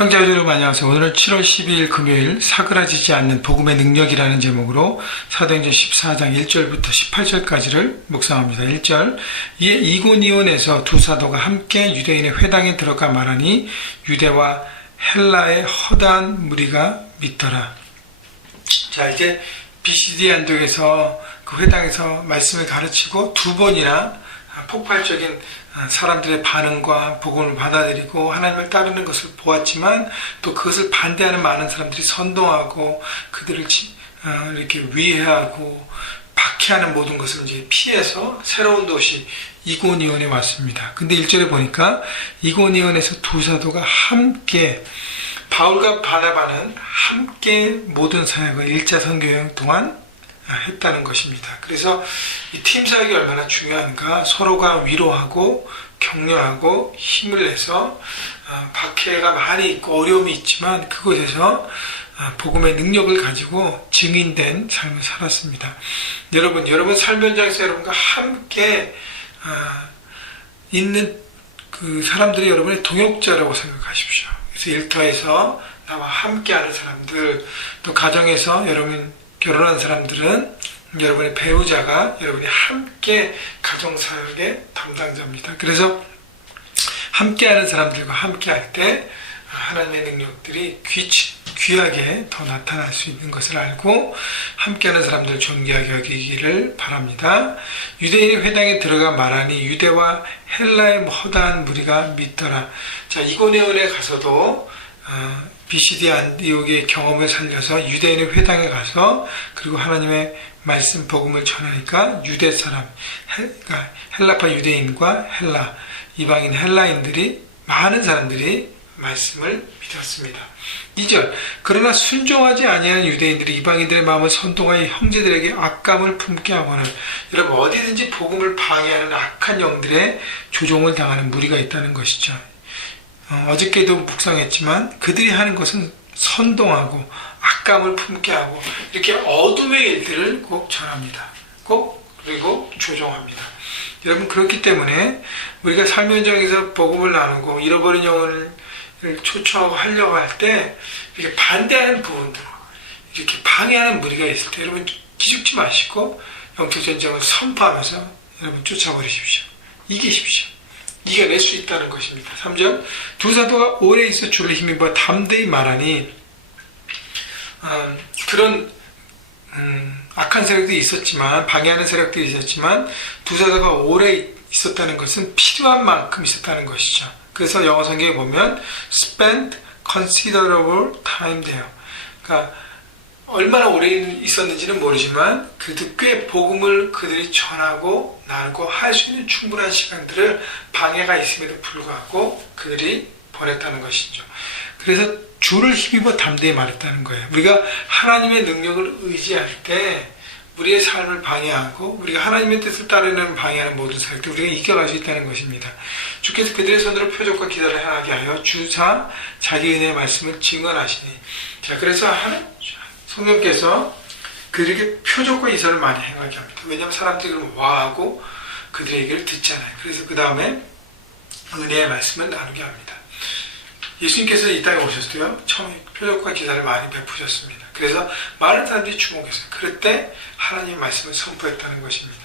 형제자 여러분 안녕하세요. 오늘은 7월 12일 금요일 사그라지지 않는 복음의 능력이라는 제목으로 사도행전 14장 1절부터 18절까지를 묵상합니다. 1절 이에 이고니온에서 두 사도가 함께 유대인의 회당에 들어가 말하니 유대와 헬라의 허다한 무리가 믿더라. 자, 이제 BCD 안독에서 그 회당에서 말씀을 가르치고 두 번이나 폭발적인 사람들의 반응과 복음을 받아들이고 하나님을 따르는 것을 보았지만 또 그것을 반대하는 많은 사람들이 선동하고 그들을 이렇게 위해하고 박해하는 모든 것을 이제 피해서 새로운 도시 이고니온에 왔습니다. 근데 1절에 보니까 이고니온에서 두 사도가 함께 바울과 바나바는 함께 모든 사역을 1차 선교여행 동안 했다는 것입니다. 그래서 이 팀 사역이 얼마나 중요한가, 서로가 위로하고 격려하고 힘을 내서 박해가 많이 있고 어려움이 있지만 그곳에서 복음의 능력을 가지고 증인된 삶을 살았습니다. 여러분 삶 현장에서 여러분과 함께 있는 그 사람들이 여러분의 동역자라고 생각하십시오. 그래서 일터에서 나와 함께하는 사람들, 또 가정에서 여러분 결혼한 사람들은 여러분의 배우자가 여러분이 함께 가정사역의 담당자입니다. 그래서 함께하는 사람들과 함께할 때 하나님의 능력들이 귀하게 더 나타날 수 있는 것을 알고 함께하는 사람들 존귀하게 여기기를 바랍니다. 유대인의 회당에 들어가 말하니 유대와 헬라의 허다한 무리가 믿더라. 자, 이고니온에 가서도 BCD 안디옥의 경험을 살려서 유대인의 회당에 가서 그리고 하나님의 말씀 복음을 전하니까 유대 사람, 그러니까 헬라파 유대인과 헬라, 이방인 헬라인들이 많은 사람들이 말씀을 믿었습니다. 2절 그러나 순종하지 아니하는 유대인들이 이방인들의 마음을 선동하여 형제들에게 악감을 품게 하고는, 여러분 어디든지 복음을 방해하는 악한 영들의 조종을 당하는 무리가 있다는 것이죠. 어저께도 묵상했지만 그들이 하는 것은 선동하고 악감을 품게 하고 이렇게 어둠의 일들을 꼭 전합니다. 그리고 조종합니다. 여러분 그렇기 때문에 우리가 삶 현장에서 복음을 나누고 잃어버린 영혼을 초청하고 하려고 할 때 이렇게 반대하는 부분들, 이렇게 방해하는 무리가 있을 때 여러분 기죽지 마시고 영적 전쟁을 선포하면서 여러분 쫓아버리십시오. 이기십시오. 이겨낼 수 있다는 것입니다. 3절 두 사도가 오래 있어 주를 힘입어 담대히 말하니, 그런 악한 세력들이 있었지만, 방해하는 세력들이 있었지만 두 사도가 오래 있었다는 것은 필요한 만큼 있었다는 것이죠. 그래서 영어 성경에 보면 spend considerable time there, 그러니까 얼마나 오래 있었는지는 모르지만 그래도 꽤 복음을 그들이 전하고 나누고 할 수 있는 충분한 시간들을 방해가 있음에도 불구하고 그들이 보냈다는 것이죠. 그래서 주를 힘입어 담대히 말했다는 거예요. 우리가 하나님의 능력을 의지할 때 우리의 삶을 방해하고 우리가 하나님의 뜻을 따르는 방해하는 모든 사역들 우리가 이겨갈 수 있다는 것입니다. 주께서 그들의 손으로 표적과 기사를 행하게 하여 주사 자기 은혜의 말씀을 증언하시니, 자, 그래서 성령께서 그들에게 표적과 이사를 많이 행하게 합니다. 왜냐하면 사람들이 그러면 와하고 그들의 얘기를 듣잖아요. 그래서 그 다음에 은혜의 말씀을 나누게 합니다. 예수님께서 이 땅에 오셨을 때요, 처음에 표적과 기사를 많이 베푸셨습니다. 그래서 많은 사람들이 주목했어요. 그럴 때 하나님의 말씀을 선포했다는 것입니다.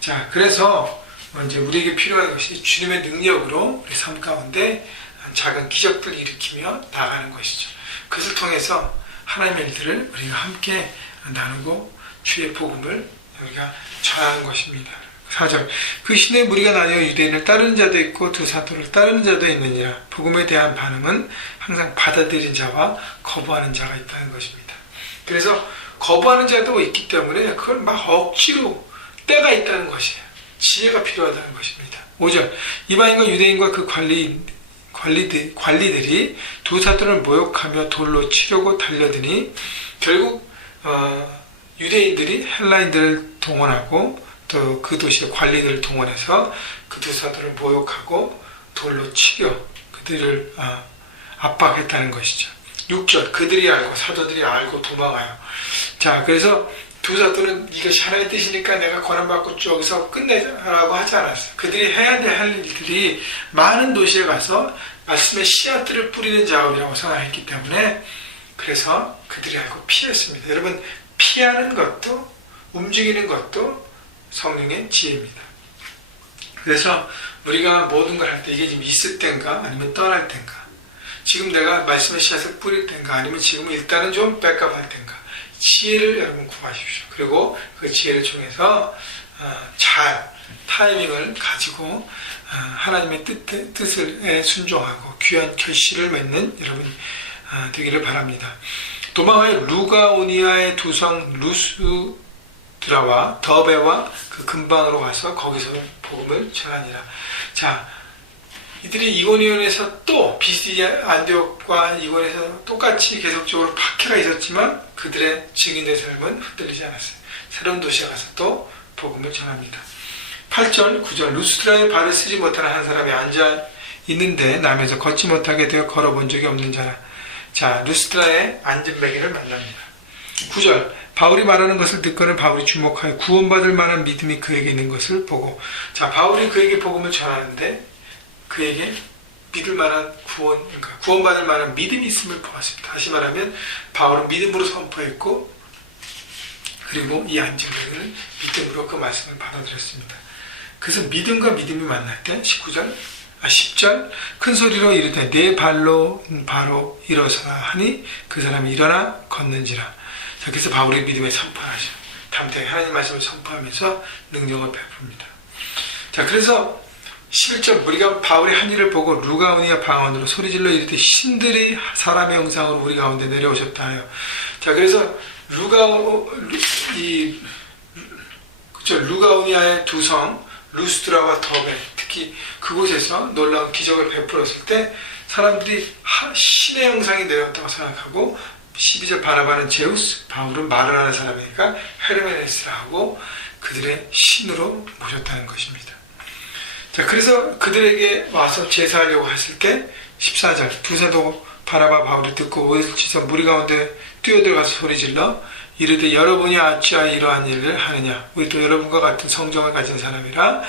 자, 그래서 이제 우리에게 필요한 것이 주님의 능력으로 우리 삶 가운데 작은 기적들을 일으키며 나가는 것이죠. 그것을 통해서 하나님의 일들을 우리가 함께 나누고 주의 복음을 우리가 전하는 것입니다. 4절 그 시내 무리가 나뉘어 유대인을 따르는 자도 있고 두 사도를 따르는 자도 있느니라. 복음에 대한 반응은 항상 받아들인 자와 거부하는 자가 있다는 것입니다. 그래서 거부하는 자도 있기 때문에 그걸 막 억지로 때가 있다는 것이에요. 지혜가 필요하다는 것입니다. 5절 이방인과 유대인과 그 관리들이 두 사도를 모욕하며 돌로 치려고 달려드니 결국 유대인들이 헬라인들을 동원하고 또 그 도시의 관리들을 동원해서 그 두 사도를 모욕하고 돌로 치려 그들을 압박했다는 것이죠. 6절 그들이 알고 사도들이 알고 도망가요. 자, 그래서 두 사도는 이것이 하나님의 뜻이니까 내가 권한받고 여기서 끝내라고 하지 않았어요. 그들이 해야 될 할 일들이 많은 도시에 가서 말씀의 씨앗들을 뿌리는 작업이라고 생각했기 때문에 그래서 그들이 알고 피했습니다. 여러분, 피하는 것도 움직이는 것도 성령의 지혜입니다. 그래서 우리가 모든 걸 할 때 이게 지금 있을 땐가 아니면 떠날 땐가, 지금 내가 말씀의 씨앗을 뿌릴 땐가 아니면 지금 일단은 좀 백업할 땐가, 지혜를 여러분 구하십시오. 그리고 그 지혜를 통해서 잘 타이밍을 가지고 하나님의 뜻을 순종하고 귀한 결실을 맺는 여러분 되기를 바랍니다. 도망하여 루가오니아의 두 성 루스드라와 더베와 그 근방으로 가서 거기서 복음을 전하니라. 자, 이들이 이고니온에서 또 비스디아 안디옥과 이고니온에서 똑같이 계속적으로 박해가 있었지만 그들의 증인의 삶은 흔들리지 않았어요. 새로운 도시에 가서 또 복음을 전합니다. 8절, 9절, 루스드라에 발을 쓰지 못하는 한 사람이 앉아 있는데 남에서 걷지 못하게 되어 걸어본 적이 없는 자라. 자, 루스드라의 앉은 베개를 만납니다. 9절, 바울이 말하는 것을 듣고는 바울이 주목하여 구원받을 만한 믿음이 그에게 있는 것을 보고, 자, 바울이 그에게 복음을 전하는데 그에게 믿을 만한 그러니까 구원받을 만한 믿음이 있음을 보았습니다. 다시 말하면 바울은 믿음으로 선포했고, 그리고 이 앉은 베개는 믿음으로 그 말씀을 받아들였습니다. 그래서 믿음과 믿음이 만날 때 10절, 큰 소리로 이르되 내 발로 바로 일어서라 하니 그 사람이 일어나 걷는지라. 자, 그래서 바울의 믿음에 선포하죠. 담대하게 하나님 말씀을 선포하면서 능력을 베풉니다. 자, 그래서 11절, 우리가 바울의 한 일을 보고 루가오니아 방언으로 소리질러 이르되 신들이 사람의 형상으로 우리 가운데 내려오셨다 하여. 자, 그래서 루가오니아의 두 성 루스드라와 더베, 특히 그곳에서 놀라운 기적을 베풀었을 때 사람들이 신의 형상이 내려왔다고 생각하고, 12절, 바나바는 제우스, 바울은 말을 하는 사람이니까 헤르메네스라 하고 그들의 신으로 모셨다는 것입니다. 자, 그래서 그들에게 와서 제사하려고 했을 때 14절, 두 사도 바나바 바울이 듣고 오지서 무리 가운데 뛰어들어가서 소리질러 이르되 여러분이 어찌하여 이러한 일을 하느냐. 우리도 여러분과 같은 성정을 가진 사람이라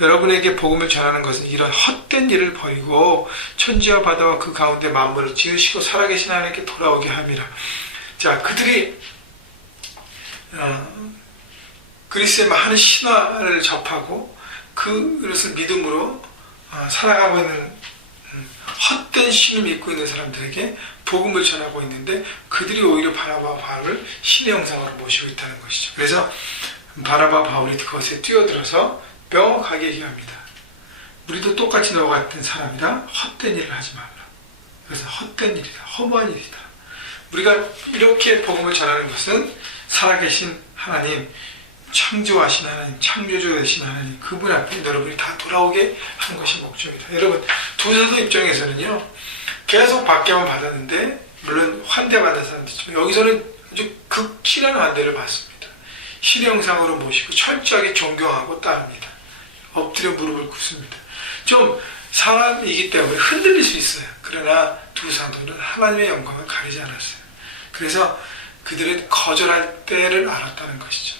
여러분에게 복음을 전하는 것은 이런 헛된 일을 버리고 천지와 바다와 그 가운데 만물을 지으시고 살아계신 하나님께 돌아오게 함이라. 자, 그들이 그리스의 많은 신화를 접하고 그것을 믿음으로 살아가고 있는 헛된 신을 믿고 있는 사람들에게 복음을 전하고 있는데 그들이 오히려 바나바와 바울을 신의 형상으로 모시고 있다는 것이죠. 그래서 바나바 바울이 그것에 뛰어들어서 명확하게 얘기합니다. 우리도 똑같이 너와 같은 사람이라 헛된 일을 하지 말라. 그래서 헛된 일이다, 허무한 일이다. 우리가 이렇게 복음을 전하는 것은 살아계신 하나님, 창조하신 하나님, 창조주 되신 하나님, 그분 앞에 여러분이 다 돌아오게 하는 것이 목적이다. 여러분, 도사도 입장에서는요, 계속 받게만 받았는데, 물론 환대받은 사람도 있지만 여기서는 아주 극진한 환대를 받습니다. 신의 형상으로 모시고 철저하게 존경하고 따릅니다. 엎드려 무릎을 꿇습니다. 좀 사람이기 때문에 흔들릴 수 있어요. 그러나 두 사도는 하나님의 영광을 가리지 않았어요. 그래서 그들은 거절할 때를 알았다는 것이죠.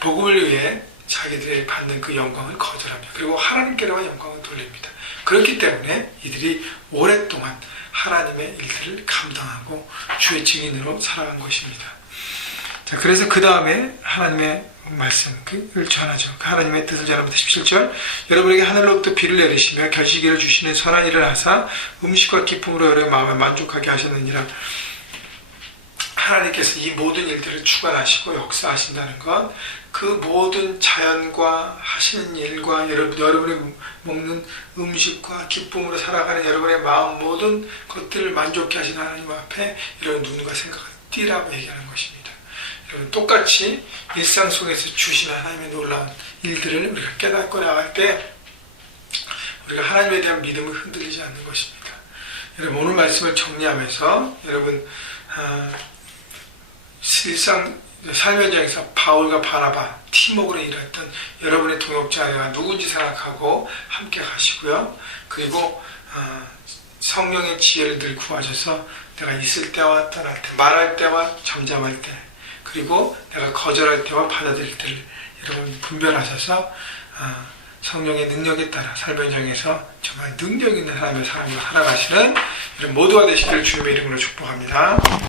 복음을 위해 자기들이 받는 그 영광을 거절합니다. 그리고 하나님께로만 영광을 돌립니다. 그렇기 때문에 이들이 오랫동안 하나님의 일들을 감당하고 주의 증인으로 살아간 것입니다. 자, 그래서 그 다음에 하나님의 말씀을 전하죠. 하나님의 뜻을 전합니다. 17절, 여러분에게 하늘로부터 비를 내리시며 결실기를 주시는 선한 일을 하사 음식과 기쁨으로 여러분의 마음을 만족하게 하셨느니라. 하나님께서 이 모든 일들을 주관하시고 역사하신다는 것, 그 모든 자연과 하시는 일과 여러분이 먹는 음식과 기쁨으로 살아가는 여러분의 마음, 모든 것들을 만족해 하시는 하나님 앞에 이런 눈과 생각을 띠라고 얘기하는 것입니다. 여러분, 똑같이 일상 속에서 주시는 하나님의 놀라운 일들을 우리가 깨닫고 나갈 때 우리가 하나님에 대한 믿음을 흔들리지 않는 것입니다. 여러분, 오늘 말씀을 정리하면서 여러분 일상 삶 현장에서 바울과 바나바 팀워크로 일했던 여러분의 동역자가 누군지 생각하고 함께 가시고요. 그리고 성령의 지혜를 늘 구하셔서 내가 있을 때와 떠날 때, 말할 때와 잠잠할 때, 그리고 내가 거절할 때와 받아들일 때를 여러분 분별하셔서 성령의 능력에 따라 삶의 현장에서 정말 능력 있는 삶을 살아가시는 이런 모두가 되시기를 주님의 이름으로 축복합니다.